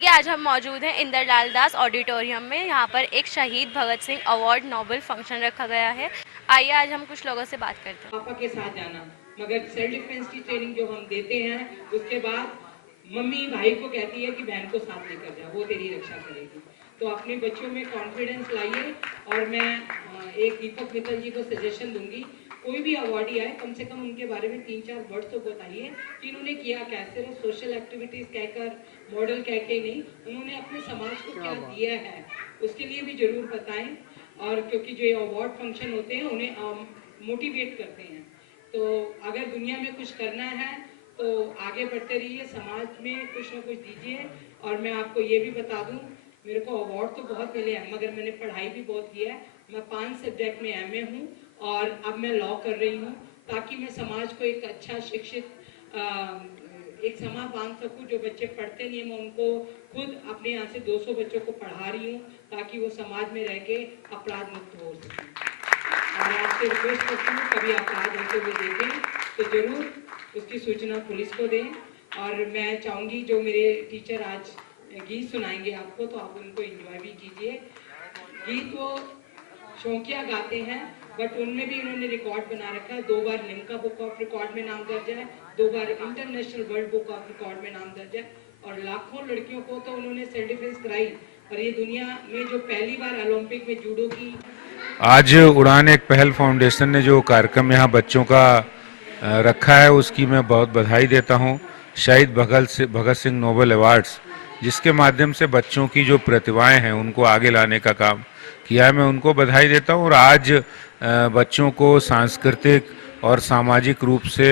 कि आज हम मौजूद हैं इंदरलाल दास ऑडिटोरियम में। यहाँ पर एक शहीद Bhagat Singh award Nobel function रखा गया है। आइए आज हम कुछ लोगों से बात करते हैं। पापा के साथ जाना, मगर सेल्फ डिफेंस की ट्रेनिंग जो हम देते हैं उसके बाद मम्मी भाई को कहती है कि बहन को साथ लेकर जा, वो तेरी रक्षा करेगी। तो अपने बच्चों में कॉन्फिडेंस लाइए। और मैं एक दीपक मित्तल जी को सजेशन दूंगी, कोई भी अवार्डी आए कम से कम उनके बारे में 3-4 वर्ड तो बताइए कि इन्होंने किया क्या। सिर्फ सोशल एक्टिविटीज कहकर, मॉडल कह के नहीं, उन्होंने अपने समाज को क्या दिया है उसके लिए भी जरूर बताएं। और क्योंकि जो ये अवार्ड फंक्शन होते हैं उन्हें मोटिवेट करते हैं। तो अगर दुनिया में कुछ करना है तो आगे बढ़ते रहिए, समाज में कुछ ना कुछ दीजिए। और मैं आपको ये भी बता दूं, मेरे को अवार्ड तो बहुत मिले हैं मगर मैंने पढ़ाई भी बहुत की है। मैं 5 सब्जेक्ट में MA हूँ और अब मैं लॉ कर रही हूँ, ताकि मैं समाज को एक अच्छा शिक्षित एक समाज बांध सकूं। जो बच्चे पढ़ते नहीं है मैं उनको खुद अपने यहाँ से 200 बच्चों को पढ़ा रही हूँ, ताकि वो समाज में रह के अपराध मुक्त हो सकें। और आपसे रिक्वेस्ट करती हूँ, कभी अपराध होते हुए देखें तो जरूर उसकी सूचना पुलिस को दें। और मैं चाहूँगी जो मेरे टीचर आज गीत सुनाएंगे आपको, तो आप उनको एंजॉय भी कीजिए। गीत वो शौकिया गाते हैं, बट उनमें भी उन्होंने रिकॉर्ड बना रखा है। 2 बार लिम्का बुक ऑफ रिकॉर्ड में नाम दर्ज है, 2 बार international world book of record में नाम दर्ज है। और लाखों लड़कियों को तो उन्होंने सेल्फ डिफेंस कराई। और ये दुनिया में जो पहली बार ओलंपिक में जूडो की। आज उड़ान एक पहल फाउंडेशन ने जो कार्यक्रम यहाँ बच्चों का रखा है उसकी मैं बहुत बधाई देता हूँ। शहीद भगत सिंह नोबल अवार्ड्स, जिसके माध्यम से बच्चों की जो प्रतिभाएं हैं उनको आगे लाने का काम किया है, मैं उनको बधाई देता हूँ। और आज बच्चों को सांस्कृतिक और सामाजिक रूप से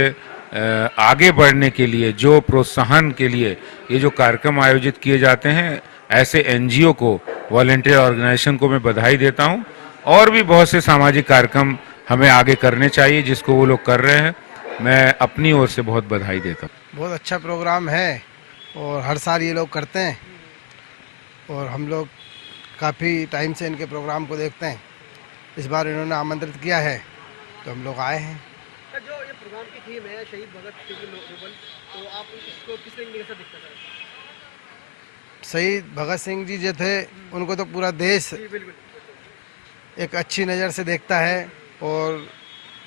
आगे बढ़ने के लिए जो प्रोत्साहन के लिए ये जो कार्यक्रम आयोजित किए जाते हैं, ऐसे NGO को, वॉलंटियर ऑर्गेनाइजेशन को मैं बधाई देता हूँ। और भी बहुत से सामाजिक कार्यक्रम हमें आगे करने चाहिए जिसको वो लोग कर रहे हैं। मैं अपनी ओर से बहुत बधाई देता हूँ। बहुत अच्छा प्रोग्राम है और हर साल ये लोग करते हैं और हम लोग काफ़ी टाइम से इनके प्रोग्राम को देखते हैं। इस बार इन्होंने आमंत्रित किया है तो हम लोग आए हैं। जो ये प्रोग्राम की थीम है शहीद भगत सिंह नोबल, तो आप इसको किस तरीके से देखते हैं? शहीद भगत सिंह जी जो थे उनको तो पूरा देश एक अच्छी नज़र से देखता है और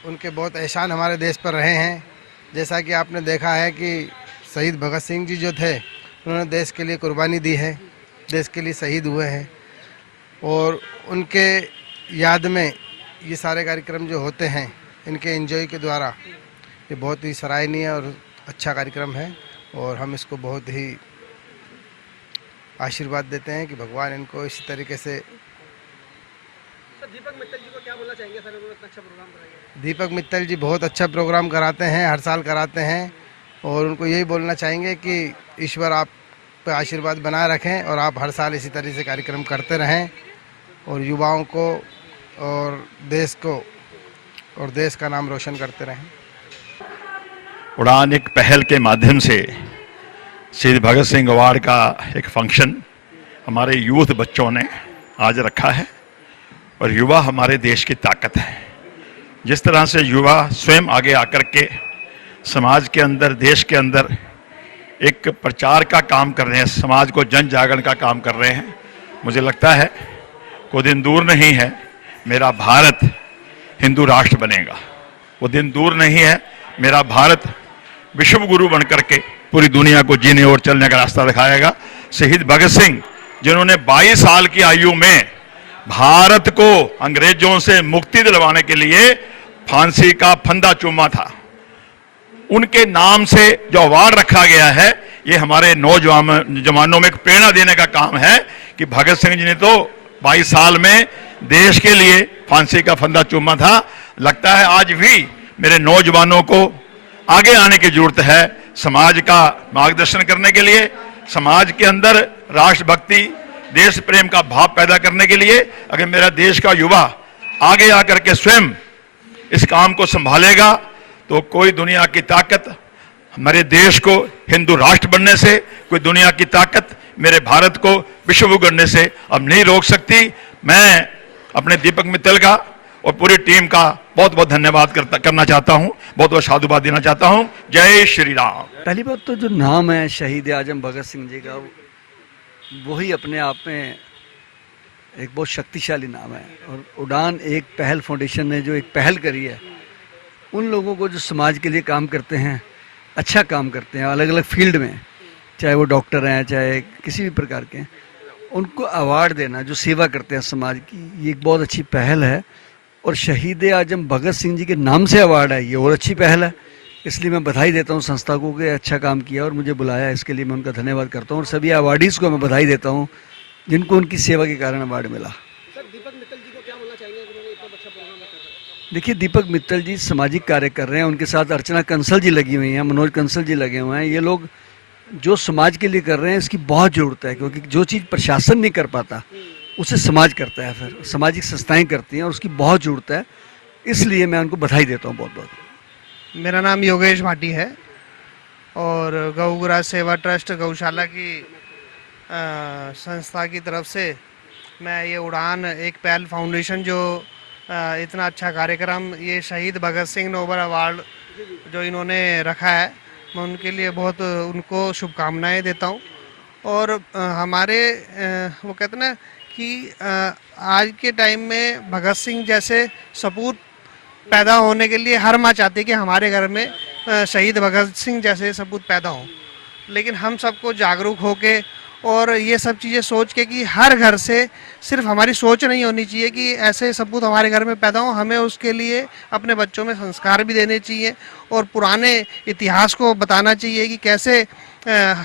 उनके बहुत एहसान हमारे देश पर रहे हैं। जैसा कि आपने देखा है कि शहीद भगत सिंह जी जो थे उन्होंने देश के लिए कुर्बानी दी है, देश के लिए शहीद हुए हैं। और उनके याद में ये सारे कार्यक्रम जो होते हैं इनके एनजीओ के द्वारा, ये बहुत ही सराहनीय और अच्छा कार्यक्रम है। और हम इसको बहुत ही आशीर्वाद देते हैं कि भगवान इनको इसी तरीके से। सर दीपक मित्तल जी को क्या बोलना चाहेंगे? सर उन्होंने इतना अच्छा प्रोग्राम कराया। दीपक मित्तल जी बहुत अच्छा प्रोग्राम कराते हैं, हर साल कराते हैं। और उनको यही बोलना चाहेंगे कि ईश्वर आप पे आशीर्वाद बनाए रखें और आप हर साल इसी तरह से कार्यक्रम करते रहें और युवाओं को और देश को और देश का नाम रोशन करते रहें। उड़ान एक पहल के माध्यम से शहीद भगत सिंह अवार्ड का एक फंक्शन हमारे यूथ बच्चों ने आज रखा है। और युवा हमारे देश की ताकत है। जिस तरह से युवा स्वयं आगे आकर के समाज के अंदर, देश के अंदर एक प्रचार का काम कर रहे हैं, समाज को जन जागरण का काम कर रहे हैं, मुझे लगता है कोई दिन दूर नहीं है मेरा भारत हिंदू राष्ट्र बनेगा। वो दिन दूर नहीं है मेरा भारत विश्व गुरु बनकर के पूरी दुनिया को जीने और चलने का रास्ता दिखाएगा। शहीद भगत सिंह जिन्होंने 22 साल की आयु में भारत को अंग्रेजों से मुक्ति दिलवाने के लिए फांसी का फंदा चूमा था, उनके नाम से जो अवार्ड रखा गया है, ये हमारे नौजवानों में एक प्रेरणा देने का काम है कि भगत सिंह जी ने तो 22 साल में देश के लिए फांसी का फंदा चूमा था। लगता है आज भी मेरे नौजवानों को आगे आने की जरूरत है, समाज का मार्गदर्शन करने के लिए, समाज के अंदर राष्ट्रभक्ति, देश प्रेम का भाव पैदा करने के लिए। अगर मेरा देश का युवा आगे आकर के स्वयं इस काम को संभालेगा तो कोई दुनिया की ताकत हमारे देश को हिंदू राष्ट्र बनने से, कोई दुनिया की ताकत मेरे भारत को विश्व गुरु बनने से अब नहीं रोक सकती। मैं अपने दीपक मित्तल का और पूरी टीम का बहुत बहुत धन्यवाद करना चाहता हूं, बहुत बहुत साधुवाद देना चाहता हूं। जय श्री राम। पहली बात तो जो नाम है शहीद आजम भगत सिंह जी का, वही अपने आप में एक बहुत शक्तिशाली नाम है। और उड़ान एक पहल फाउंडेशन ने जो एक पहल करी है, उन लोगों को जो समाज के लिए काम करते हैं, अच्छा काम करते हैं अलग अलग फील्ड में, चाहे वो डॉक्टर हैं चाहे किसी भी प्रकार के हैं, उनको अवार्ड देना, जो सेवा करते हैं समाज की, ये एक बहुत अच्छी पहल है। और शहीद आजम भगत सिंह जी के नाम से अवार्ड है, ये और अच्छी पहल है। इसलिए मैं बधाई देता हूँ संस्था को कि अच्छा काम किया और मुझे बुलाया, इसके लिए मैं उनका धन्यवाद करता हूँ। और सभी अवार्डीज़ को मैं बधाई देता हूँ जिनको उनकी सेवा के कारण अवार्ड मिला। सर दीपक मित्तल जी को क्या बोलना चाहेंगे, उन्होंने इतना अच्छा प्रोग्राम रखा था? देखिए, दीपक मित्तल जी सामाजिक कार्य कर रहे हैं, उनके साथ अर्चना कंसल जी लगी हुई हैं, मनोज कंसल जी लगे हुए हैं। ये लोग जो समाज के लिए कर रहे हैं इसकी बहुत ज़रूरत है, क्योंकि जो चीज़ प्रशासन नहीं कर पाता उसे समाज करता है, फिर सामाजिक संस्थाएं करती हैं और उसकी बहुत ज़रूरत है। इसलिए मैं उनको बधाई देता हूँ बहुत बहुत। मेरा नाम योगेश भाटी है और गौगुरा सेवा ट्रस्ट गौशाला की संस्था की तरफ से मैं ये उड़ान एक पहल फाउंडेशन जो इतना अच्छा कार्यक्रम, ये शहीद भगत सिंह नोबल अवार्ड जो इन्होंने रखा है, मैं उनके लिए बहुत उनको शुभकामनाएं देता हूँ। और हमारे वो कहते ना कि आज के टाइम में भगत सिंह जैसे सपूत पैदा होने के लिए हर माँ चाहती है कि हमारे घर में शहीद भगत सिंह जैसे सपूत पैदा हों। लेकिन हम सबको जागरूक होके और ये सब चीज़ें सोच के कि हर घर से सिर्फ हमारी सोच नहीं होनी चाहिए कि ऐसे सपूत हमारे घर में पैदा हों, हमें उसके लिए अपने बच्चों में संस्कार भी देने चाहिए और पुराने इतिहास को बताना चाहिए कि कैसे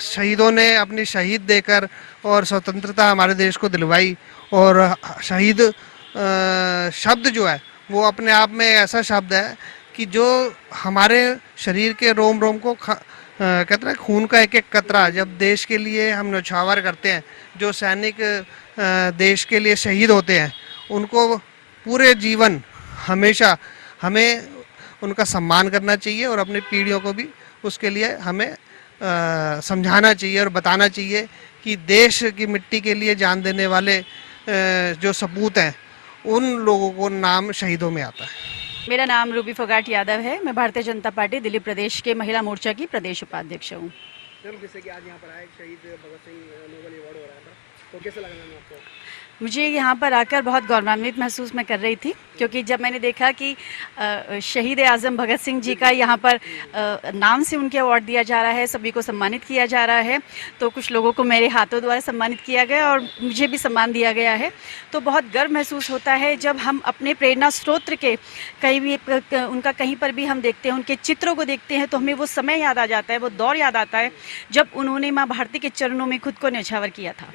शहीदों ने अपनी शहीद देकर और स्वतंत्रता हमारे देश को दिलवाई। और शहीद शब्द जो है वो अपने आप में ऐसा शब्द है कि जो हमारे शरीर के रोम रोम को कहते हैं खून का एक एक कतरा जब देश के लिए हम न्यौछावर करते हैं, जो सैनिक देश के लिए शहीद होते हैं, उनको पूरे जीवन हमेशा हमें उनका सम्मान करना चाहिए और अपनी पीढ़ियों को भी उसके लिए हमें समझाना चाहिए और बताना चाहिए कि देश की मिट्टी के लिए जान देने वाले जो सपूत हैं, उन लोगों को नाम शहीदों में आता है। मेरा नाम रूबी फोगाट यादव है। मैं भारतीय जनता पार्टी दिल्ली प्रदेश के महिला मोर्चा की प्रदेश उपाध्यक्ष हूँ। मैम जैसे कि आज यहाँ पर आए, शहीद भगत सिंह नोबल अवार्ड हो रहा था, तो कैसा लगा मैम आपको? मुझे यहाँ पर आकर बहुत गौरवान्वित महसूस मैं कर रही थी, क्योंकि जब मैंने देखा कि शहीद आज़म भगत सिंह जी का यहाँ पर नाम से उनके अवार्ड दिया जा रहा है, सभी को सम्मानित किया जा रहा है, तो कुछ लोगों को मेरे हाथों द्वारा सम्मानित किया गया और मुझे भी सम्मान दिया गया है। तो बहुत गर्व महसूस होता है जब हम अपने प्रेरणा स्रोत के कहीं भी उनका कहीं पर भी हम देखते हैं, उनके चित्रों को देखते हैं, तो हमें वो समय याद आ जाता है, वो दौर याद आता है जब उन्होंने माँ भारती के चरणों में खुद को न्यौछावर किया था।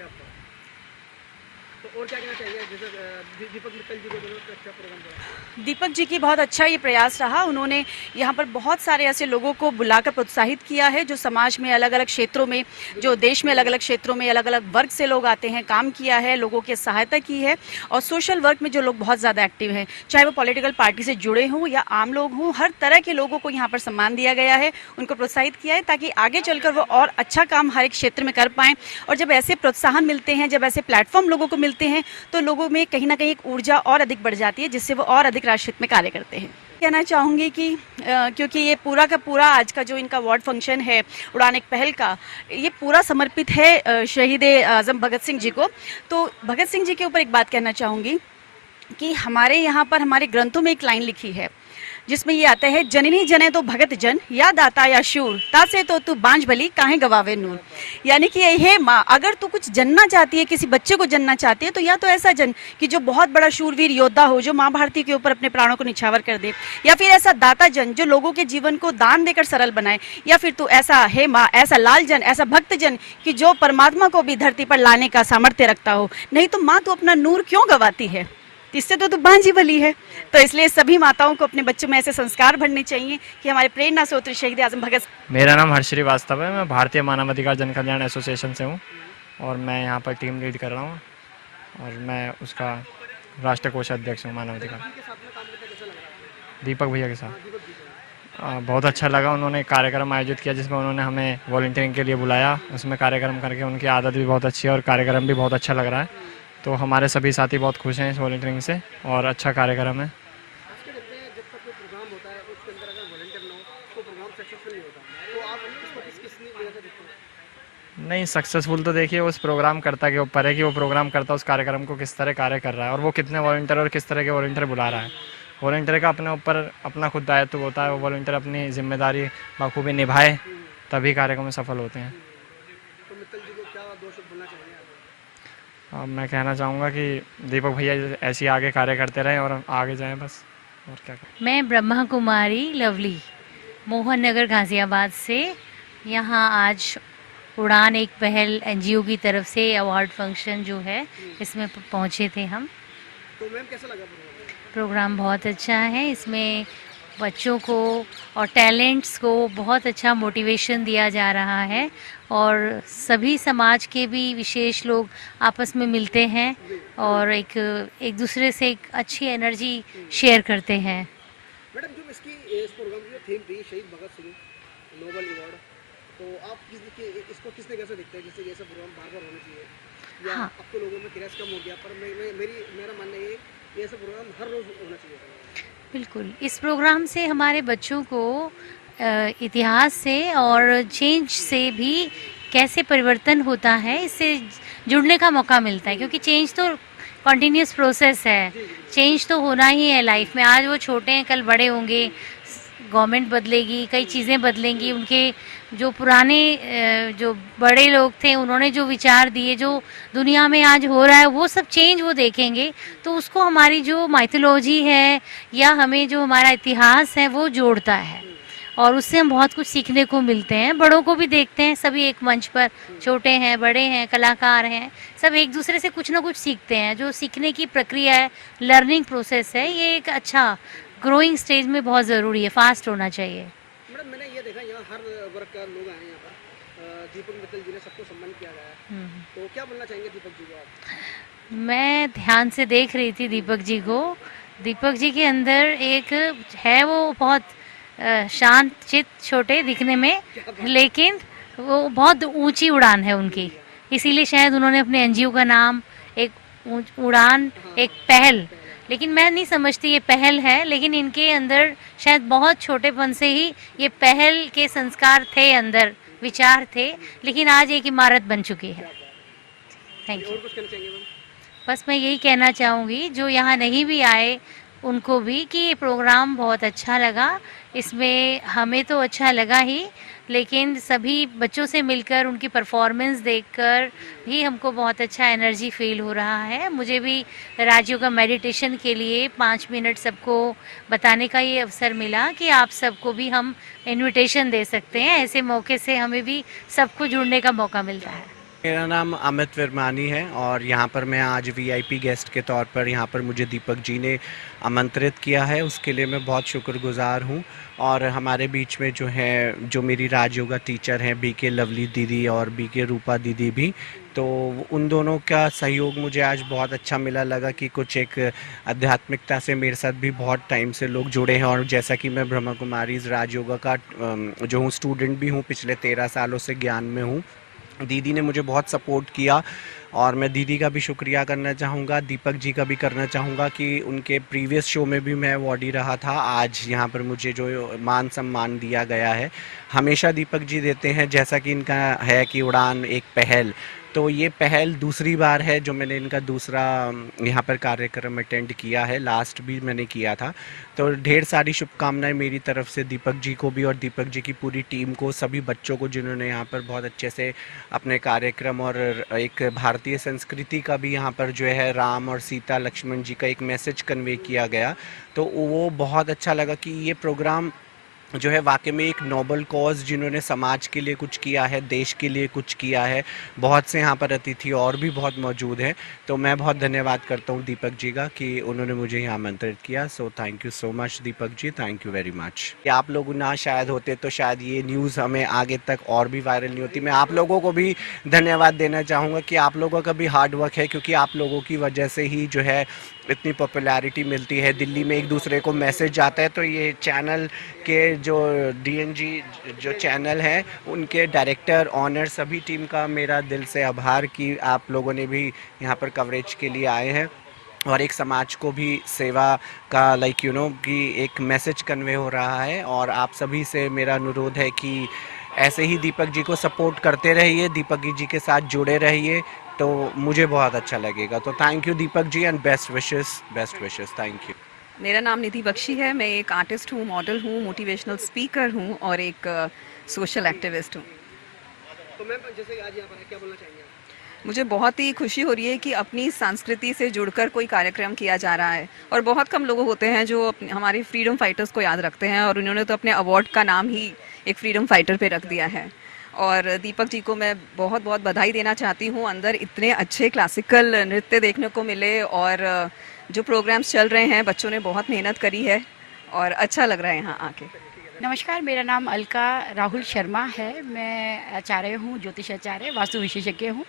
और क्या कहना चाहिए, जैसे दीपक मित्तल जी को बोलो, अच्छा प्रोग्राम रहा? दीपक जी की बहुत अच्छा ये प्रयास रहा। उन्होंने यहाँ पर बहुत सारे ऐसे लोगों को बुलाकर प्रोत्साहित किया है जो समाज में अलग अलग क्षेत्रों में, जो देश में अलग अलग क्षेत्रों में अलग अलग वर्ग से लोग आते हैं, काम किया है, लोगों की सहायता की है। और सोशल वर्क में जो लोग बहुत ज़्यादा एक्टिव हैं, चाहे वो पॉलिटिकल पार्टी से जुड़े हों या आम लोग हों, हर तरह के लोगों को यहाँ पर सम्मान दिया गया है, उनको प्रोत्साहित किया है ताकि आगे चलकर वो और अच्छा काम हर एक क्षेत्र में कर पाएँ। और जब ऐसे प्रोत्साहन मिलते हैं, जब ऐसे प्लेटफॉर्म लोगों को मिलते हैं, तो लोगों में कहीं ना कहीं एक ऊर्जा और अधिक बढ़ जाती है, जिससे वो और अधिक राष्ट्र हित में कार्य करते हैं। कहना चाहूँगी कि क्योंकि ये पूरा का पूरा आज का जो इनका अवार्ड फंक्शन है उड़ान एक पहल का, ये पूरा समर्पित है शहीद आज़म भगत सिंह जी को। तो भगत सिंह जी के ऊपर एक बात कहना चाहूँगी कि हमारे यहाँ पर हमारे ग्रंथों में एक लाइन लिखी है जिसमें ये आता है, जननी जने तो भगत जन, या दाता या शूर, तासे तो तू बांझ भली काहे गवावे नूर। यानी कि हे माँ, अगर तू कुछ जनना चाहती है, किसी बच्चे को जनना चाहती है, तो या तो ऐसा जन कि जो बहुत बड़ा शूरवीर योद्धा हो, जो माँ भारती के ऊपर अपने प्राणों को निछावर कर दे, या फिर ऐसा दाता जन जो लोगों के जीवन को दान देकर सरल बनाए, या फिर तू ऐसा हे माँ, ऐसा लाल जन, ऐसा भक्त जन कि जो परमात्मा को भी धरती पर लाने का सामर्थ्य रखता हो। नहीं तो माँ, तू अपना नूर क्यों गवाती है, इससे तो तू बांझी भली है। तो इसलिए सभी माताओं को अपने बच्चों में ऐसे संस्कार भरने चाहिए कि हमारे प्रेरणा स्रोत शहीद आज़म भगत। मेरा नाम हर्ष श्रीवास्तव है। मैं भारतीय मानवाधिकार जन कल्याण एसोसिएशन से हूँ और मैं यहाँ पर टीम लीड कर रहा हूँ और मैं उसका राष्ट्रीय कोषाध्यक्ष हूँ मानवाधिकार। दीपक भैया के साथ बहुत अच्छा लगा। उन्होंने एक कार्यक्रम आयोजित किया जिसमें उन्होंने हमें वॉलंटियरिंग के लिए बुलाया। उसमें कार्यक्रम करके उनकी आदत भी बहुत अच्छी है और कार्यक्रम भी बहुत अच्छा लग रहा है। तो हमारे सभी साथी बहुत खुश हैं इस वॉलंटियरिंग से और अच्छा कार्यक्रम है। नहीं, सक्सेसफुल तो देखिए उस प्रोग्राम करता के ऊपर है कि वो प्रोग्राम करता उस कार्यक्रम को किस तरह कार्य कर रहा है और वो कितने वॉलंटियर और किस तरह के वॉलंटियर बुला रहा है। वॉलंटियर का अपने ऊपर अपना खुद दायित्व होता है, वो वॉलंटियर अपनी जिम्मेदारी बखूबी निभाए तभी कार्यक्रम में सफल होते हैं। तो मित्तल जी को क्या 2 शब्द बोलना चाहेंगे आप? अब मैं कहना चाहूँगा कि दीपक भैया ऐसे ही आगे कार्य करते रहें और आगे जाएं बस, और क्या करें। मैं ब्रह्मा कुमारी लवली मोहन नगर गाज़ियाबाद से यहाँ आज उड़ान एक पहल एनजीओ की तरफ से अवार्ड फंक्शन जो है इसमें पहुँचे थे हम। तो मैम कैसा लगा प्रोग्राम बहुत अच्छा है, इसमें बच्चों को और टैलेंट्स को बहुत अच्छा मोटिवेशन दिया जा रहा है और सभी समाज के भी विशेष लोग आपस में मिलते हैं और एक दूसरे से एक अच्छी एनर्जी शेयर करते हैं। मैडम जो इस प्रोग्राम की जो थीम थी शहीद भगत सिंह नोबल अवार्ड, तो आप इसको किस तरीके से देखते हैं? जैसे ऐसा प्रोग्राम बार बार होना चाहिए या हाँ। अब तो लोगों में क्रेज कम हो गया, पर मेरा मानना ये कि ऐसा प्रोग्राम हर रोज होना चाहिए। बिल्कुल, इस प्रोग्राम से हमारे बच्चों को इतिहास से और चेंज से भी कैसे परिवर्तन होता है इससे जुड़ने का मौका मिलता है, क्योंकि चेंज तो कॉन्टिन्यूस प्रोसेस है, चेंज तो होना ही है लाइफ में। आज वो छोटे हैं, कल बड़े होंगे, गवर्नमेंट बदलेगी, कई चीज़ें बदलेंगी, उनके जो पुराने जो बड़े लोग थे उन्होंने जो विचार दिए, जो दुनिया में आज हो रहा है वो सब चेंज वो देखेंगे, तो उसको हमारी जो माइथोलॉजी है या हमें जो हमारा इतिहास है वो जोड़ता है और उससे हम बहुत कुछ सीखने को मिलते हैं। बड़ों को भी देखते हैं, सभी एक मंच पर, छोटे हैं बड़े हैं कलाकार हैं, सब एक दूसरे से कुछ ना कुछ सीखते हैं। जो सीखने की प्रक्रिया है, लर्निंग प्रोसेस है, ये एक अच्छा ग्रोइंग स्टेज में बहुत ज़रूरी है, फास्ट होना चाहिए। मैडम मैंने ये देखा यहाँ हर वर्ग का लोग आए हैं यहाँ पर, दीपक मित्तल जी ने सबको सम्मान किया गया है, तो क्या बोलना चाहेंगे दीपक जी को आप? मैं ध्यान से देख रही थी दीपक जी को। दीपक जी के अंदर एक है, वो बहुत शांत चित्त, छोटे दिखने में, लेकिन वो बहुत ऊंची उड़ान है उनकी, इसीलिए शायद उन्होंने अपने एनजीओ का नाम एक उड़ान एक पहल, लेकिन मैं नहीं समझती ये पहल है, लेकिन इनके अंदर शायद बहुत छोटेपन से ही ये पहल के संस्कार थे, अंदर विचार थे, लेकिन आज एक इमारत बन चुकी है। Thank you. और कुछ कहना चाहेंगे मैम? बस मैं यही कहना चाहूँगी जो यहाँ नहीं भी आए उनको भी कि ये प्रोग्राम बहुत अच्छा लगा। इसमें हमें तो अच्छा लगा ही, लेकिन सभी बच्चों से मिलकर उनकी परफॉर्मेंस देखकर भी हमको बहुत अच्छा एनर्जी फील हो रहा है। मुझे भी राजयोगा मेडिटेशन के लिए 5 मिनट सबको बताने का ये अवसर मिला कि आप सबको भी हम इनविटेशन दे सकते हैं, ऐसे मौके से हमें भी सबको जुड़ने का मौका मिलता है। मेरा नाम अमित विरमानी है और यहाँ पर मैं आज वीआईपी गेस्ट के तौर पर यहाँ पर मुझे दीपक जी ने आमंत्रित किया है, उसके लिए मैं बहुत शुक्रगुजार हूँ। और हमारे बीच में जो मेरी राजयोगा टीचर हैं बीके लवली दीदी और बीके रूपा दीदी भी, तो उन दोनों का सहयोग मुझे आज बहुत अच्छा लगा कि कुछ एक आध्यात्मिकता से मेरे साथ भी बहुत टाइम से लोग जुड़े हैं। और जैसा कि मैं ब्रह्मा कुमारी राजयोगा का जो हूँ स्टूडेंट भी हूँ, पिछले 13 सालों से ज्ञान में हूँ। दीदी ने मुझे बहुत सपोर्ट किया और मैं दीदी का भी शुक्रिया करना चाहूँगा, दीपक जी का भी करना चाहूँगा कि उनके प्रीवियस शो में भी मैं अवॉर्डी रहा था। आज यहाँ पर मुझे जो मान सम्मान दिया गया है, हमेशा दीपक जी देते हैं, जैसा कि इनका है कि उड़ान एक पहल, तो ये पहल दूसरी बार है जो मैंने इनका दूसरा यहाँ पर कार्यक्रम अटेंड किया है, लास्ट भी मैंने किया था। तो ढेर सारी शुभकामनाएं मेरी तरफ से दीपक जी को भी और दीपक जी की पूरी टीम को, सभी बच्चों को जिन्होंने यहाँ पर बहुत अच्छे से अपने कार्यक्रम और एक भारतीय संस्कृति का भी यहाँ पर जो है राम और सीता लक्ष्मण जी का एक मैसेज कन्वे किया गया, तो वो बहुत अच्छा लगा कि ये प्रोग्राम जो है वाकई में एक नोबल कॉज, जिन्होंने समाज के लिए कुछ किया है, देश के लिए कुछ किया है। बहुत से यहाँ पर अतिथि और भी बहुत मौजूद हैं, तो मैं बहुत धन्यवाद करता हूँ दीपक जी का कि उन्होंने मुझे यहाँ आमंत्रित किया। So thank you so much Deepak ji, thank you very much. आप लोग ना शायद होते तो शायद ये न्यूज़ हमें आगे तक और भी वायरल नहीं होती। मैं आप लोगों को भी धन्यवाद देना चाहूँगा कि आप लोगों का भी हार्ड वर्क है, क्योंकि आप लोगों की वजह से ही जो है इतनी पॉपुलैरिटी मिलती है, दिल्ली में एक दूसरे को मैसेज जाता है। तो ये चैनल के जो डीएनजी जो चैनल है, उनके डायरेक्टर, ऑनर, सभी टीम का मेरा दिल से आभार कि आप लोगों ने भी यहाँ पर कवरेज के लिए आए हैं और एक समाज को भी सेवा का कि एक मैसेज कन्वे हो रहा है। और आप सभी से मेरा अनुरोध है कि ऐसे ही दीपक जी को सपोर्ट करते रहिए, दीपक जी के साथ जुड़े रहिए, तो मुझे बहुत अच्छा लगेगा। तो thank you Deepak ji and best wishes, thank you. मेरा नाम निधि बख्शी है। मैं एक आर्टिस्ट हूँ, मॉडल हूँ, मोटिवेशनल स्पीकर हूँ और एक सोशल एक्टिविस्ट हूँ। तो मैम जैसे आज यहाँ पर क्या बोलना चाहेंगे आप? मुझे बहुत ही खुशी हो रही है कि अपनी संस्कृति से जुड़कर कोई कार्यक्रम किया जा रहा है और बहुत कम लोग होते हैं जो हमारे फ्रीडम फाइटर्स को याद रखते हैं और उन्होंने तो अपने अवार्ड का नाम ही एक फ्रीडम फाइटर पे रख दिया है। और दीपक जी को मैं बहुत बहुत बधाई देना चाहती हूँ। अंदर इतने अच्छे क्लासिकल नृत्य देखने को मिले और जो प्रोग्राम्स चल रहे हैं, बच्चों ने बहुत मेहनत करी है और अच्छा लग रहा है यहाँ आके। नमस्कार, मेरा नाम अलका राहुल शर्मा है। मैं आचार्य हूँ, ज्योतिष आचार्य, वास्तु विशेषज्ञ हूँ।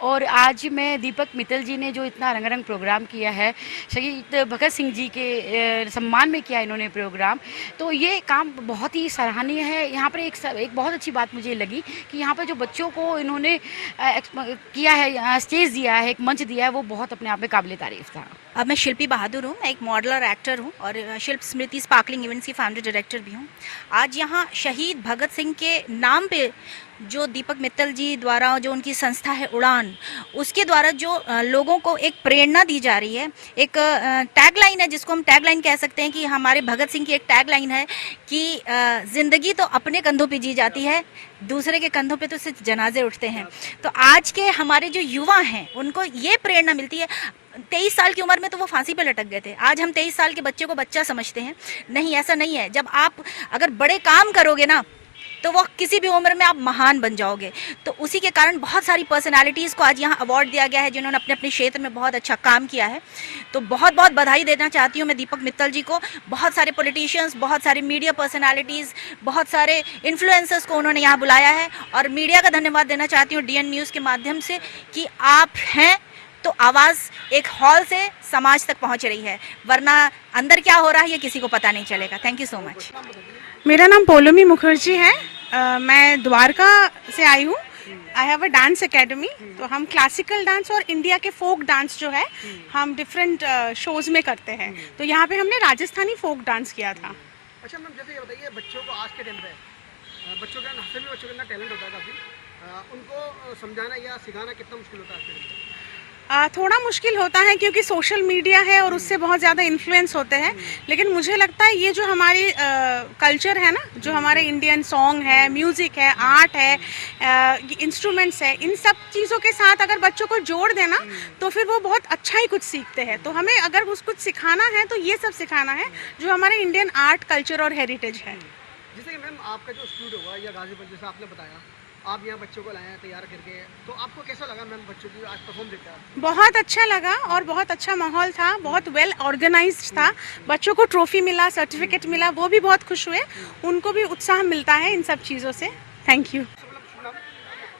और आज मैं दीपक मित्तल जी ने जो इतना रंगारंग प्रोग्राम किया है, शहीद भगत सिंह जी के सम्मान में किया इन्होंने प्रोग्राम, तो ये काम बहुत ही सराहनीय है। यहाँ पर एक बहुत अच्छी बात मुझे लगी कि यहाँ पर जो बच्चों को इन्होंने किया है, स्टेज दिया है, एक मंच दिया है, वो बहुत अपने आप में काबिल तारीफ था। अब मैं शिल्पी बहादुर हूँ। मैं एक मॉडल और एक्टर हूँ और शिल्प स्मृति स्पार्कलिंग इवेंट्स की फाउंडर डायरेक्टर भी हूँ। आज यहाँ शहीद भगत सिंह के नाम पे जो दीपक मित्तल जी द्वारा जो उनकी संस्था है उड़ान, उसके द्वारा जो लोगों को एक प्रेरणा दी जा रही है, एक टैगलाइन है जिसको हम टैगलाइन कह सकते हैं कि हमारे भगत सिंह की एक टैगलाइन है कि ज़िंदगी तो अपने कंधों पे जी जाती है, दूसरे के कंधों पे तो सिर्फ जनाजे उठते हैं। तो आज के हमारे जो युवा हैं उनको ये प्रेरणा मिलती है। 23 साल की उम्र में तो वो फांसी पे लटक गए थे, आज हम 23 साल के बच्चे को बच्चा समझते हैं। नहीं, ऐसा नहीं है। जब आप अगर बड़े काम करोगे ना तो वो किसी भी उम्र में आप महान बन जाओगे। तो उसी के कारण बहुत सारी पर्सनालिटीज़ को आज यहाँ अवार्ड दिया गया है जिन्होंने अपने अपने क्षेत्र में बहुत अच्छा काम किया है। तो बहुत बहुत बधाई देना चाहती हूँ मैं दीपक मित्तल जी को। बहुत सारे पॉलिटिशियंस, बहुत सारे मीडिया पर्सनालिटीज़, बहुत सारे इन्फ्लुएंसर्स को उन्होंने यहाँ बुलाया है और मीडिया का धन्यवाद देना चाहती हूँ DN न्यूज़ के माध्यम से कि आप हैं तो आवाज़ एक हॉल से समाज तक पहुँच रही है, वरना अंदर क्या हो रहा है ये किसी को पता नहीं चलेगा। Thank you so much. मेरा नाम पोलोमी मुखर्जी है। मैं द्वारका से आई हूँ। I have a dance academy. तो हम क्लासिकल डांस और इंडिया के फोक डांस जो है हम डिफरेंट शोज में करते हैं। तो यहाँ पे हमने राजस्थानी फोक डांस किया था। अच्छा मैम, जैसे ये बताइए, बच्चों को आज के टाइम पे बच्चों के अंदर टैलेंट होता है काफ़ी, उनको समझाना या सिखाना कितना मुश्किल होता है आज के टाइम पे? थोड़ा मुश्किल होता है क्योंकि सोशल मीडिया है और उससे बहुत ज़्यादा इन्फ्लुएंस होते हैं। लेकिन मुझे लगता है ये जो हमारी कल्चर है ना, जो हमारे इंडियन सॉन्ग है, म्यूज़िक है, आर्ट है, इंस्ट्रूमेंट्स है, इन सब चीज़ों के साथ अगर बच्चों को जोड़ देना तो फिर वो बहुत अच्छा ही कुछ सीखते हैं। तो हमें अगर कुछ सिखाना है तो ये सब सिखाना है जो हमारे इंडियन आर्ट, कल्चर और हेरिटेज है। जैसे कि मैम आपका जो स्टूडियो हुआ या गाजीपुर, जैसे आपने बताया आप यहाँ बच्चों को लाए हैं तैयार करके, तो आपको कैसा लगा मैम बच्चों की आज परफॉर्म देखकर? बहुत अच्छा लगा और बहुत अच्छा माहौल था, बहुत वेल ऑर्गेनाइज्ड था। बच्चों को ट्रॉफी मिला, सर्टिफिकेट मिला, वो भी बहुत खुश हुए। उनको भी उत्साह मिलता है इन सब चीज़ों से। Thank you.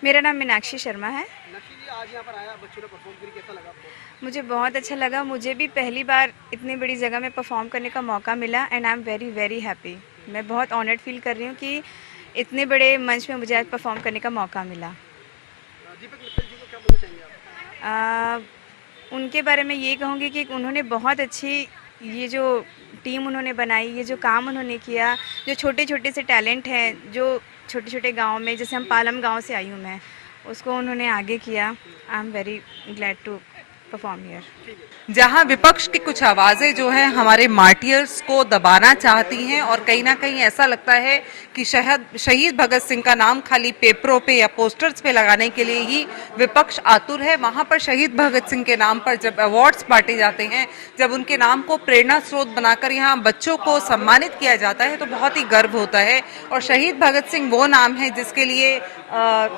मेरा नाम मीनाक्षी शर्मा है। मीनाक्षी जी, आज यहाँ पर आया, बच्चों ने परफॉर्म किया, कैसा लगा आपको? मुझे बहुत अच्छा लगा। मुझे भी पहली बार इतनी बड़ी जगह में परफॉर्म करने का मौका मिला and I am very very happy. मैं बहुत ऑनर्ड फील कर रही हूँ कि इतने बड़े मंच में मुझे आज परफॉर्म करने का मौका मिला। दीपक मित्तल जी को क्या बोलना चाहेंगे आप? उनके बारे में ये कहूँगी कि उन्होंने बहुत अच्छी ये जो टीम उन्होंने बनाई, ये जो काम उन्होंने किया, जो छोटे छोटे से टैलेंट हैं जो छोटे छोटे गाँव में, जैसे हम पालम गाँव से आई हूँ मैं, उसको उन्होंने आगे किया। I am very glad to perform here. जहां विपक्ष की कुछ आवाज़ें जो है हमारे मार्टियर्स को दबाना चाहती हैं और कहीं ना कहीं ऐसा लगता है कि शहीद भगत सिंह का नाम खाली पेपरों पे या पोस्टर्स पे लगाने के लिए ही विपक्ष आतुर है, वहां पर शहीद भगत सिंह के नाम पर जब अवार्ड्स बांटे जाते हैं, जब उनके नाम को प्रेरणा स्रोत बनाकर यहाँ बच्चों को सम्मानित किया जाता है तो बहुत ही गर्व होता है। और शहीद भगत सिंह वो नाम है जिसके लिए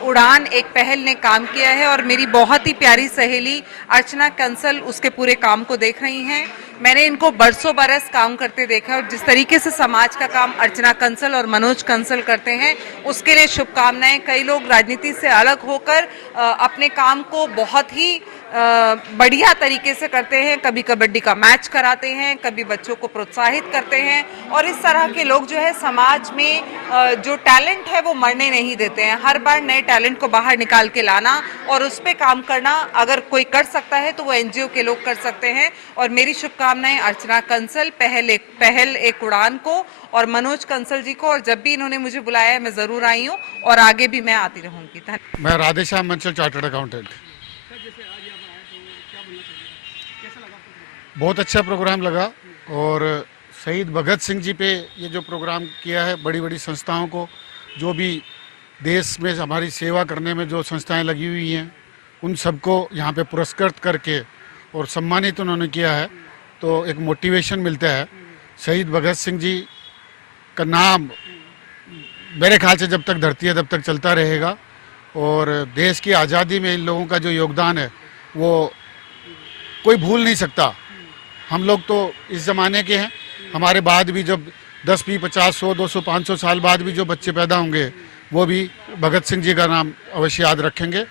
उड़ान एक पहल ने काम किया है और मेरी बहुत ही प्यारी सहेली अर्चना कंसल उसके पूरे काम को देख रही हैं। मैंने इनको बरसों बरस काम करते देखा और जिस तरीके से समाज का काम अर्चना कंसल और मनोज कंसल करते हैं उसके लिए शुभकामनाएं। कई लोग राजनीति से अलग होकर अपने काम को बहुत ही बढ़िया तरीके से करते हैं। कभी कबड्डी का मैच कराते हैं, कभी बच्चों को प्रोत्साहित करते हैं, और इस तरह के लोग जो है समाज में जो टैलेंट है वो मरने नहीं देते हैं। हर बार नए टैलेंट को बाहर निकाल के लाना और उस पर काम करना अगर कोई कर सकता है तो वो एनजीओ के लोग कर सकते हैं। और मेरी शुभकामनाएं अर्चना कंसल, पहल एक उड़ान को, और मनोज कंसल जी को। और जब भी इन्होंने मुझे बुलाया है मैं ज़रूर आई हूँ और आगे भी मैं आती रहूँगी। मैं राधेश्याम मंचल, चार्टर्ड अकाउंटेंट। बहुत अच्छा प्रोग्राम लगा, और शहीद भगत सिंह जी पे ये जो प्रोग्राम किया है, बड़ी बड़ी संस्थाओं को, जो भी देश में हमारी सेवा करने में जो संस्थाएं लगी हुई हैं, उन सबको यहाँ पे पुरस्कृत करके और सम्मानित उन्होंने किया है, तो एक मोटिवेशन मिलता है। शहीद भगत सिंह जी का नाम मेरे ख्याल से जब तक धरती है तब तक चलता रहेगा, और देश की आज़ादी में इन लोगों का जो योगदान है वो कोई भूल नहीं सकता। हम लोग तो इस ज़माने के हैं, हमारे बाद भी जब 10, 20, 50, 100, 200, 500 साल बाद भी जो बच्चे पैदा होंगे वो भी भगत सिंह जी का नाम अवश्य याद रखेंगे।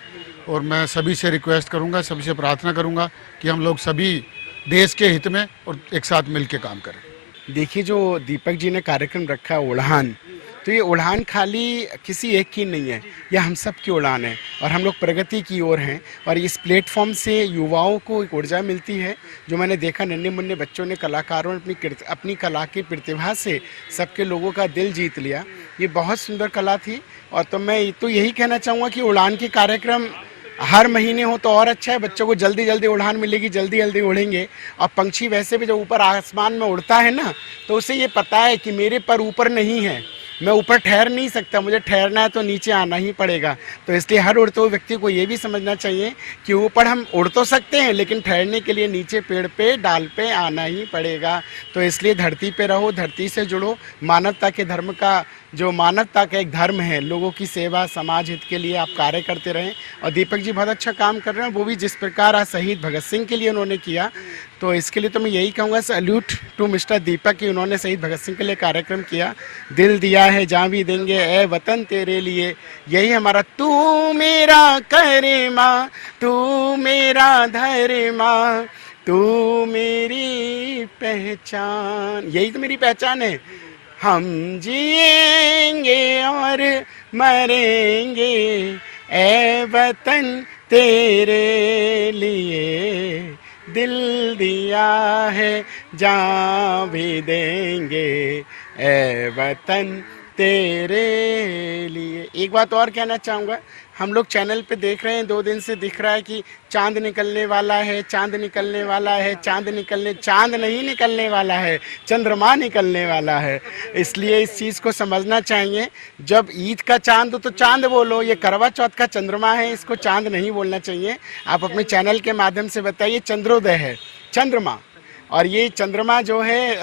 और मैं सभी से रिक्वेस्ट करूंगा, सभी से प्रार्थना करूंगा कि हम लोग सभी देश के हित में और एक साथ मिल के काम करें। देखिए, जो दीपक जी ने कार्यक्रम रखा है उड़ान, तो ये उड़ान खाली किसी एक की नहीं है, ये हम सब की उड़ान है, और हम लोग प्रगति की ओर हैं। और इस प्लेटफॉर्म से युवाओं को एक ऊर्जा मिलती है। जो मैंने देखा, नन्हे मुन्ने बच्चों ने, कलाकारों ने अपनी कला की प्रतिभा से सबके लोगों का दिल जीत लिया। ये बहुत सुंदर कला थी। और तो मैं तो यही कहना चाहूँगा कि उड़ान के कार्यक्रम हर महीने हो तो और अच्छा है। बच्चों को जल्दी जल्दी उड़ान मिलेगी, जल्दी जल्दी उड़ेंगे। और पंछी वैसे भी जब ऊपर आसमान में उड़ता है ना, तो उसे ये पता है कि मेरे पर ऊपर नहीं है, मैं ऊपर ठहर नहीं सकता, मुझे ठहरना है तो नीचे आना ही पड़ेगा। तो इसलिए हर उड़ते हुए व्यक्ति को ये भी समझना चाहिए कि ऊपर हम उड़ तो सकते हैं, लेकिन ठहरने के लिए नीचे पेड़ पे, डाल पे आना ही पड़ेगा। तो इसलिए धरती पे रहो, धरती से जुड़ो। मानवता के धर्म का, जो मानवता का एक धर्म है, लोगों की सेवा, समाज हित के लिए आप कार्य करते रहें। और दीपक जी बहुत अच्छा काम कर रहे हैं, वो भी जिस प्रकार आज शहीद भगत सिंह के लिए उन्होंने किया, तो इसके लिए तो मैं यही कहूँगा, सैल्यूट टू मिस्टर दीपक कि उन्होंने शहीद भगत सिंह के लिए कार्यक्रम किया। दिल दिया है जान भी देंगे ए वतन तेरे लिए, यही हमारा तू मेरा करमा, तू मेरा धर्मा, तू मेरी पहचान, यही तो मेरी पहचान है। हम जिएंगे और मरेंगे ए वतन तेरे लिए, दिल दिया है जान भी देंगे ए वतन तेरे लिए। एक बात और कहना चाहूँगा, हम लोग चैनल पे देख रहे हैं, 2 दिन से दिख रहा है कि चांद निकलने वाला है, चांद निकलने वाला है, चांद नहीं निकलने वाला है, चंद्रमा निकलने वाला है। इसलिए इस चीज़ को समझना चाहिए। जब ईद का चांद हो तो चांद बोलो, ये करवा चौथ का चंद्रमा है, इसको चांद नहीं बोलना चाहिए। आप अपने चैनल के माध्यम से बताइए, चंद्रोदय है, चंद्रमा। और ये चंद्रमा जो है,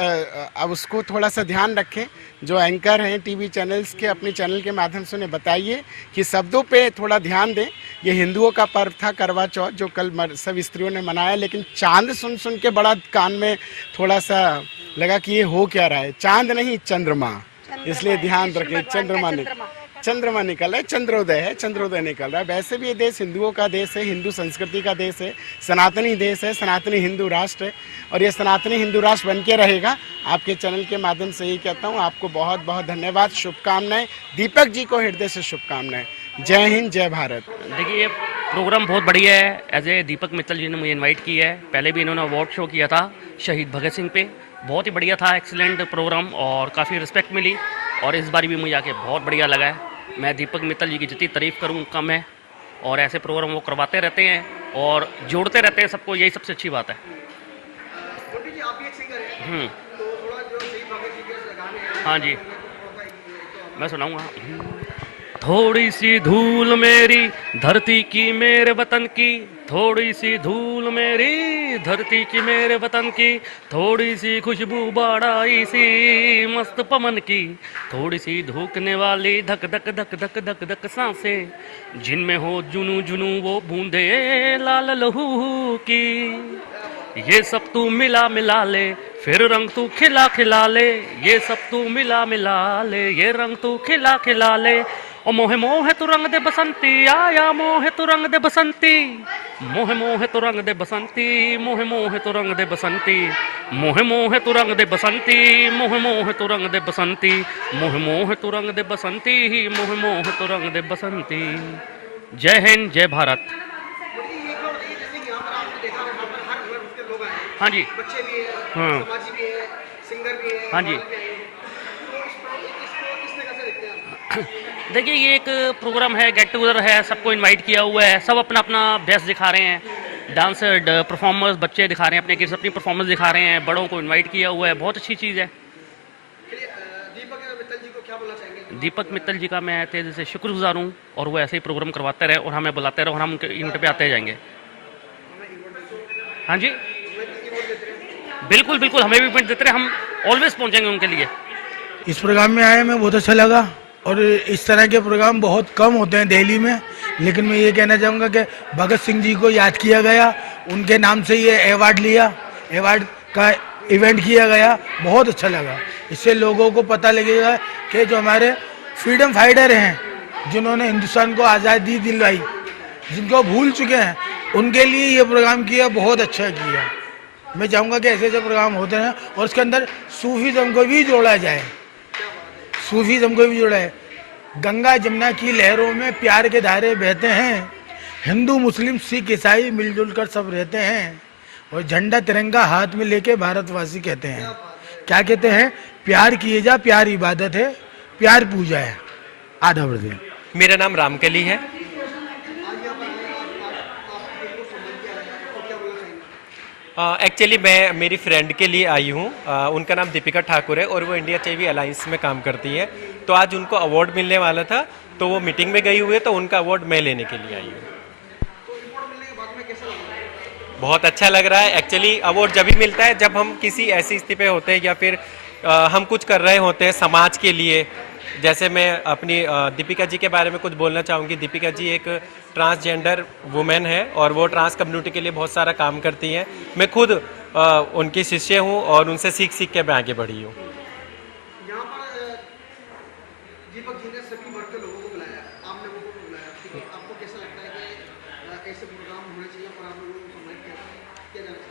अब उसको थोड़ा सा ध्यान रखें। जो एंकर हैं टीवी चैनल्स के, अपने चैनल के माध्यम से उन्हें बताइए कि शब्दों पे थोड़ा ध्यान दें। ये हिंदुओं का पर्व था करवा चौथ, जो कल सब स्त्रियों ने मनाया, लेकिन चांद सुन के बड़ा कान में थोड़ा सा लगा कि ये हो क्या रहा है। चांद नहीं, चंद्रमा, इसलिए ध्यान रखें। चंद्रमा निकल रहा है, चंद्रोदय है, चंद्रोदय निकल रहा है। वैसे भी ये देश हिंदुओं का देश है, हिंदू संस्कृति का देश है, सनातनी देश है, सनातनी हिंदू राष्ट्र है, और ये सनातनी हिंदू राष्ट्र बन के रहेगा। आपके चैनल के माध्यम से यही कहता हूँ, आपको बहुत बहुत धन्यवाद, शुभकामनाएं। दीपक जी को हृदय से शुभकामनाएं। जय हिंद, जय भारत। देखिए, ये प्रोग्राम बहुत बढ़िया है। एज ए दीपक मित्तल जी ने मुझे इन्वाइट किया है। पहले भी इन्होंने अवार्ड शो किया था शहीद भगत सिंह पे, बहुत ही बढ़िया था, एक्सीलेंट प्रोग्राम, और काफ़ी रिस्पेक्ट मिली। और इस बार भी मुझे आके बहुत बढ़िया लगा है। मैं दीपक मित्तल जी की जितनी तारीफ़ करूँ कम है, और ऐसे प्रोग्राम वो करवाते रहते हैं और जोड़ते रहते हैं सबको, यही सबसे अच्छी बात है। हाँ जी, मैं सुनाऊँगा। थोड़ी सी धूल मेरी धरती की मेरे वतन की, थोड़ी सी धूल मेरी धरती की मेरे वतन की, थोड़ी सी खुशबू बड़ाई सी मस्त पवन की, थोड़ी सी धूकने वाली धक धक धक धक धक धक सांसें, जिनमें हो जुनू जुनू वो बूंदे लाल लहू की, ये सब तू मिला मिला ले, फिर रंग तू खिला खिला ले, ये सब तू मिला मिला ले, ये रंग तू खिला खिला ले, ओ मोहे मोहे तू रंग दे बसंती आया मोहे तू रंग दे बसंती मोहे मोहे तू रंग दे बसंती मोहे मोहे तू रंग दे बसंती मोहे मोहे तू रंग दे बसंती मोहे मोहे तू रंग दे बसंती मोहे मोहे तू रंग दे बसंती मोहे मोहे तू रंग दे बसंती। जय हिंद जय भारत। हाँ जी, बच्चे भी हैं, हाँ समाजी भी हैं, सिंगर भी हैं, हाँ जी। गायक भी हैं। तो इसको किस तरह से देखते हैं आप? देखिए ये एक प्रोग्राम है, गेट टुगेदर है, सबको इनवाइट किया हुआ है, सब अपना अपना बेस्ट दिखा रहे हैं, डांसर परफॉर्मर्स बच्चे दिखा रहे हैं अपने किड्स अपनी परफॉर्मेंस दिखा रहे हैं, बड़ों को इनवाइट किया हुआ है, बहुत अच्छी चीज़ है। दीपक मित्तल जी को क्या बोलना चाहेंगे? दीपक मित्तल जी का मैं तेज़ी से शुक्रगुजार हूँ और वो ऐसे ही प्रोग्राम करवाते रहे और हमें बुलाते रहे और हम उनके इवेंट पे आते जाएंगे। हाँ जी बिल्कुल बिल्कुल, हमें भी इवेंट देते रहे, हम ऑलवेज पहुँचेंगे उनके लिए। इस प्रोग्राम में आए मैं बहुत अच्छा लगा और इस तरह के प्रोग्राम बहुत कम होते हैं दिल्ली में, लेकिन मैं ये कहना चाहूँगा कि भगत सिंह जी को याद किया गया, उनके नाम से ये अवार्ड लिया, अवार्ड का इवेंट किया गया, बहुत अच्छा लगा। इससे लोगों को पता लगेगा कि जो हमारे फ्रीडम फाइटर हैं, जिन्होंने हिंदुस्तान को आज़ादी दिलवाई, जिनको भूल चुके हैं, उनके लिए ये प्रोग्राम किया, बहुत अच्छा किया। मैं चाहूँगा कि ऐसे ऐसे प्रोग्राम होते हैं और उसके अंदर सूफीज़म को भी जोड़ा जाए, सूफीज़म को भी जोड़ा है। गंगा जमुना की लहरों में प्यार के धारे बहते हैं, हिंदू मुस्लिम सिख ईसाई मिलजुल कर सब रहते हैं और झंडा तिरंगा हाथ में लेके भारतवासी कहते हैं। क्या कहते हैं? प्यार किए जा, प्यार इबादत है, प्यार पूजा है। आधा बढ़। मेरा नाम रामकली है। एक्चुअली मैं मेरी फ्रेंड के लिए आई हूँ, उनका नाम दीपिका ठाकुर है और वो इंडिया टीवी अलायंस में काम करती है। तो आज उनको अवार्ड मिलने वाला था, तो वो मीटिंग में गई हुई है, तो उनका अवार्ड मैं लेने के लिए आई हूँ। बहुत अच्छा लग रहा है। एक्चुअली अवार्ड जब भी मिलता है जब हम किसी ऐसी स्थिति पे होते हैं या फिर हम कुछ कर रहे होते हैं समाज के लिए। जैसे मैं अपनी दीपिका जी के बारे में कुछ बोलना चाहूँगी। दीपिका जी एक ट्रांसजेंडर वुमेन है और वो ट्रांस कम्युनिटी के लिए बहुत सारा काम करती हैं। मैं खुद उनकी शिष्य हूँ और उनसे सीख सीख के मैं आगे बढ़ी हूँ। यहाँ पर दीपक जी ने सभी वर्ग के लोगों को बुलाया, आप लोगों को बुलाया, ठीक है? आपको कैसा लगता है कि ऐसे प्रोग्राम होने चाहिए और आप लोगों को सम्मानित किया जाना चाहिए?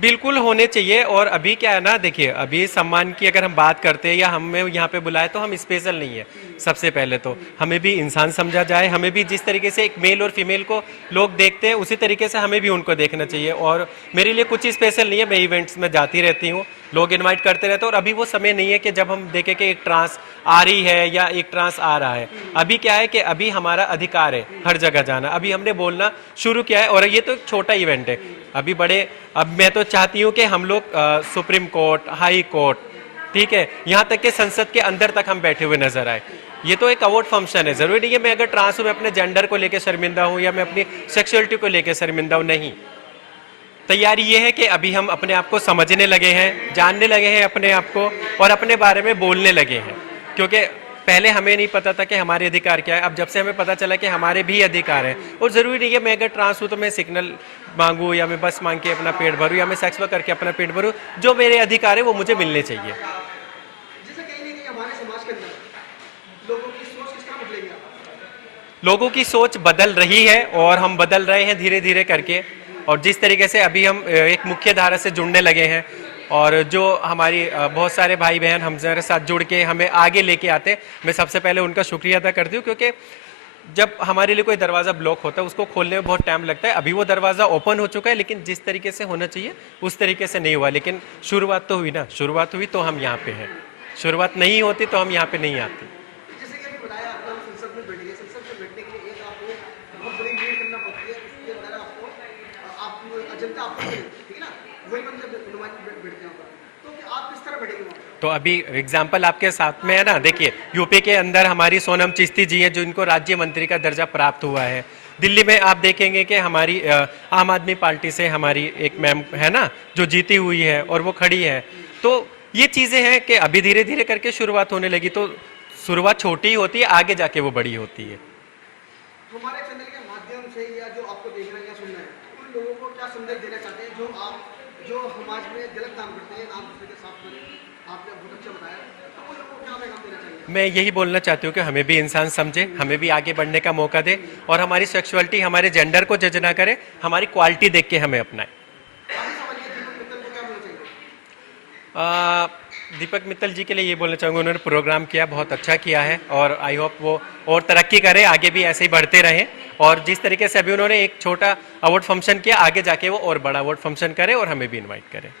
बिल्कुल होने चाहिए। और अभी क्या है ना, देखिए अभी सम्मान की अगर हम बात करते हैं या हमें यहाँ पे बुलाए तो हम स्पेशल नहीं है। सबसे पहले तो हमें भी इंसान समझा जाए, हमें भी जिस तरीके से एक मेल और फीमेल को लोग देखते हैं उसी तरीके से हमें भी उनको देखना चाहिए। और मेरे लिए कुछ स्पेशल नहीं है, मैं इवेंट्स में जाती रहती हूँ, लोग इनवाइट करते रहते हैं और अभी वो समय नहीं है कि जब हम देखें कि एक ट्रांस आ रही है या एक ट्रांस आ रहा है। अभी क्या है कि अभी हमारा अधिकार है हर जगह जाना, अभी हमने बोलना शुरू किया है और ये तो एक छोटा इवेंट है। अभी बड़े, अब मैं तो चाहती हूँ कि हम लोग सुप्रीम कोर्ट, हाई कोर्ट, ठीक है, यहाँ तक कि संसद के अंदर तक हम बैठे हुए नजर आए। ये तो एक अवार्ड फंक्शन है, जरूरी नहीं है मैं अगर ट्रांस हूँ मैं अपने जेंडर को लेकर शर्मिंदा हूँ या मैं अपनी सेक्सुअलिटी को लेकर शर्मिंदा हूँ, नहीं। तैयारी ये है कि अभी हम अपने आप को समझने लगे हैं, जानने लगे हैं अपने आप को और अपने बारे में बोलने लगे हैं। क्योंकि पहले हमें नहीं पता था कि हमारे अधिकार क्या है, अब जब से हमें पता चला कि हमारे भी अधिकार हैं। और ज़रूरी नहीं है मैं अगर ट्रांस हूँ तो मैं सिग्नल मांगूँ या मैं बस मांग के अपना पेट भरूँ या मैं सेक्स वर्क करके अपना पेट भरूँ। जो मेरे अधिकार है वो मुझे मिलने चाहिए। जैसे कहीं नहीं कि हमारे समाज के अंदर लोगों की सोच किस तरह बदलेगी? लोगों की सोच बदल रही है और हम बदल रहे हैं धीरे धीरे करके। और जिस तरीके से अभी हम एक मुख्य धारा से जुड़ने लगे हैं और जो हमारी बहुत सारे भाई बहन हमारे साथ जुड़ के हमें आगे लेके आते, मैं सबसे पहले उनका शुक्रिया अदा करती हूँ। क्योंकि जब हमारे लिए कोई दरवाज़ा ब्लॉक होता है उसको खोलने में बहुत टाइम लगता है। अभी वो दरवाज़ा ओपन हो चुका है, लेकिन जिस तरीके से होना चाहिए उस तरीके से नहीं हुआ। लेकिन शुरुआत तो हुई ना, शुरुआत हुई तो हम यहाँ पे हैं, शुरुआत नहीं होती तो हम यहाँ पे नहीं आते। जैसे कि अभी बताया आपने, हम संसद में बैठे, संसद में बैठने के लिए एक आपको बहुत बड़ी मीट करना पड़ती है, उसके अंदर आपको जनता आपको मिले, ठीक है ना? वही बंदे नुमाइंदे बैठते हैं, तो आप किस तरह बैठेंगे वहाँ? तो अभी एग्जाम्पल आपके साथ में है ना, देखिए यूपी के अंदर हमारी सोनम चिश्ती जी हैं जिनको राज्य मंत्री का दर्जा प्राप्त हुआ है। दिल्ली में आप देखेंगे कि हमारी आम आदमी पार्टी से हमारी एक मैम है ना जो जीती हुई है और वो खड़ी है। तो ये चीज़ें हैं कि अभी धीरे धीरे करके शुरुआत होने लगी। तो शुरुआत छोटी ही होती है, आगे जाके वो बड़ी होती है। हमारे चैनल के माध्यम से या जो आपको देखना है या सुनना है, उन लोगों को क्या संदेश देना चाहते हैं जो समाज में गलत काम करते हैं, आप दूसरे के साथ आपने बहुत अच्छा बताया, तो उन लोगों को क्या पैगाम देना चाहिए? मैं यही बोलना चाहती हूँ कि हमें भी इंसान समझे, हमें भी आगे बढ़ने का मौका दे और हमारी सेक्सुअलिटी, हमारे जेंडर को जज ना करे, हमारी क्वालिटी देख के हमें अपनाए। दीपक मित्तल जी के लिए ये बोलना चाहूँगा, उन्होंने प्रोग्राम किया, बहुत अच्छा किया है और आई होप वो और तरक्की करें, आगे भी ऐसे ही बढ़ते रहें और जिस तरीके से अभी उन्होंने एक छोटा अवार्ड फंक्शन किया, आगे जाके वो और बड़ा अवार्ड फंक्शन करें और हमें भी इनवाइट करें।